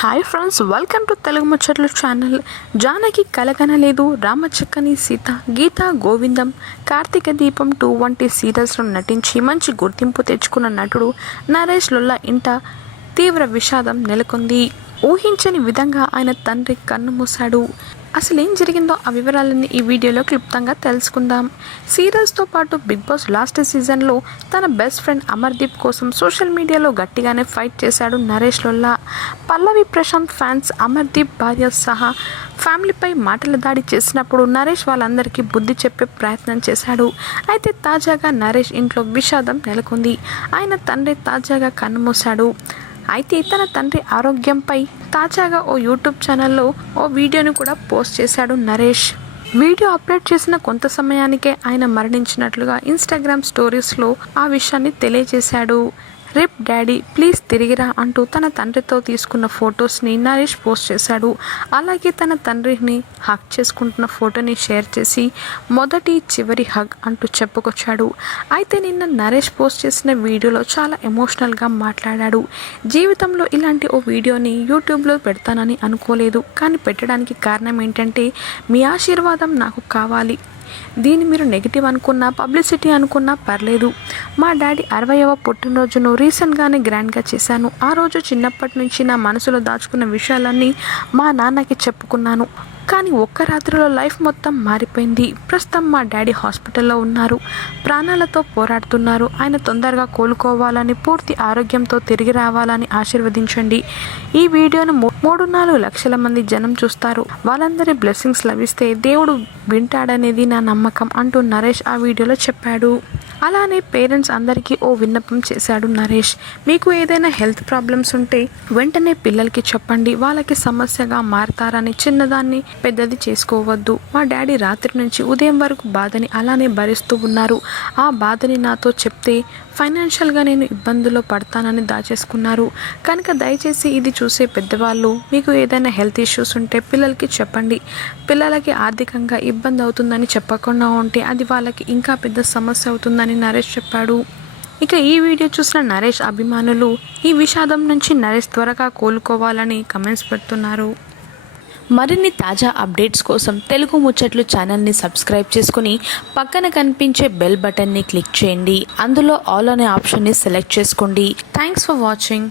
Hi friends welcome to Telugu ముచ్చట్లు channel Janaki Kalaganaledu Ramachakkani Seetha Geetha Govindam Karthika Deepam two వంటి సీరియల్స్లో నటించి మంచి గుర్తింపు తెచ్చుకున్న నటుడు నరేష్ లుల్లా ఇంట తీవ్ర విషాదం నెలకొంది. ఊహించని విధంగా ఆయన తండ్రి కన్ను మూశాడు. అసలు ఏం జరిగిందో ఆ వివరాలన్నీ ఈ వీడియోలో క్లుప్తంగా తెలుసుకుందాం. సీరియల్స్తో పాటు బిగ్ బాస్ లాస్ట్ సీజన్లో తన బెస్ట్ ఫ్రెండ్ అమర్దీప్ కోసం సోషల్ మీడియాలో గట్టిగానే ఫైట్ చేశాడు నరేష్ లొల్లా. పల్లవి ప్రశాంత్ ఫ్యాన్స్ అమర్దీప్ భార్య సహా ఫ్యామిలీపై మాటల దాడి చేసినప్పుడు నరేష్ వాళ్ళందరికీ బుద్ధి చెప్పే ప్రయత్నం చేశాడు. అయితే తాజాగా నరేష్ ఇంట్లో విషాదం నెలకొంది. ఆయన తండ్రి తాజాగా కన్నుమూశాడు అయితే తన తండ్రి ఆరోగ్యంపై తాజాగా ఓ యూట్యూబ్ ఛానల్లో ఓ వీడియోను కూడా పోస్ట్ చేశాడు నరేష్. వీడియో అప్లోడ్ చేసిన కొంత సమయానికే ఆయన మరణించినట్లుగా ఇన్స్టాగ్రామ్ స్టోరీస్లో ఆ విషయాన్ని తెలియజేశాడు. రేప్ డాడీ ప్లీజ్ తిరిగిరా అంటూ తన తండ్రితో తీసుకున్న ఫొటోస్ని నరేష్ పోస్ట్ చేశాడు. అలాగే తన తండ్రిని హక్ చేసుకుంటున్న ఫోటోని షేర్ చేసి మొదటి చివరి హగ్ అంటూ చెప్పుకొచ్చాడు. అయితే నిన్న నరేష్ పోస్ట్ చేసిన వీడియోలో చాలా ఎమోషనల్గా మాట్లాడాడు. జీవితంలో ఇలాంటి ఓ వీడియోని యూట్యూబ్లో పెడతానని అనుకోలేదు. కానీ పెట్టడానికి కారణం ఏంటంటే మీ ఆశీర్వాదం నాకు కావాలి. దీన్ని మీరు నెగిటివ్ అనుకున్నా పబ్లిసిటీ అనుకున్నా పర్లేదు. మా డాడీ అరవయవ పుట్టినరోజును రీసెంట్గానే గ్రాండ్గా చేశాను. ఆ రోజు చిన్నప్పటి నుంచి నా మనసులో దాచుకున్న విషయాలన్నీ మా నాన్నకి చెప్పుకున్నాను. కానీ ఒక్క రాత్రిలో లైఫ్ మొత్తం మారిపోయింది. ప్రస్తుతం మా డాడీ హాస్పిటల్లో ఉన్నారు. ప్రాణాలతో పోరాడుతున్నారు. ఆయన తొందరగా కోలుకోవాలని పూర్తి ఆరోగ్యంతో తిరిగి రావాలని ఆశీర్వదించండి. ఈ వీడియోను మూడు నాలుగు లక్షల మంది జనం చూస్తారు. వాళ్ళందరి బ్లెస్సింగ్స్ లభిస్తే దేవుడు వింటాడనేది నా నమ్మకం అంటూ నరేష్ ఆ వీడియోలో చెప్పాడు. అలానే పేరెంట్స్ అందరికీ ఓ విన్నపం చేశాడు నరేష్. మీకు ఏదైనా హెల్త్ ప్రాబ్లమ్స్ ఉంటే వెంటనే పిల్లలకి చెప్పండి. వాళ్ళకి సమస్యగా మారతారని చిన్నదాన్ని పెద్దది చేసుకోవద్దు. మా డాడీ రాత్రి నుంచి ఉదయం వరకు బాధని అలానే భరిస్తూ ఉన్నారు. ఆ బాధని నాతో చెప్తే ఫైనాన్షియల్గా నేను ఇబ్బందుల్లో పడతానని దాచేసుకున్నారు. కనుక దయచేసి ఇది చూసే పెద్దవాళ్ళు మీకు ఏదైనా హెల్త్ ఇష్యూస్ ఉంటే పిల్లలకి చెప్పండి. పిల్లలకి ఆర్థికంగా ఇబ్బంది అవుతుందని చెప్పకుండా ఉంటే అది వాళ్ళకి ఇంకా పెద్ద సమస్య అవుతుందని నరేష్ చెప్పాడు. ఇక ఈ వీడియో చూసిన నరేష్ అభిమానులు ఈ విషాదం నుంచి నరేష్ త్వరగా కోలుకోవాలని కమెంట్స్ పెడుతున్నారు. మరిన్ని తాజా అప్డేట్స్ కోసం తెలుగు ముచ్చట్లు ఛానల్ని సబ్స్క్రైబ్ చేసుకుని పక్కన కనిపించే బెల్ బటన్ని క్లిక్ చేయండి. అందులో ఆల్ అనే ఆప్షన్ని సెలెక్ట్ చేసుకోండి. Thanks for watching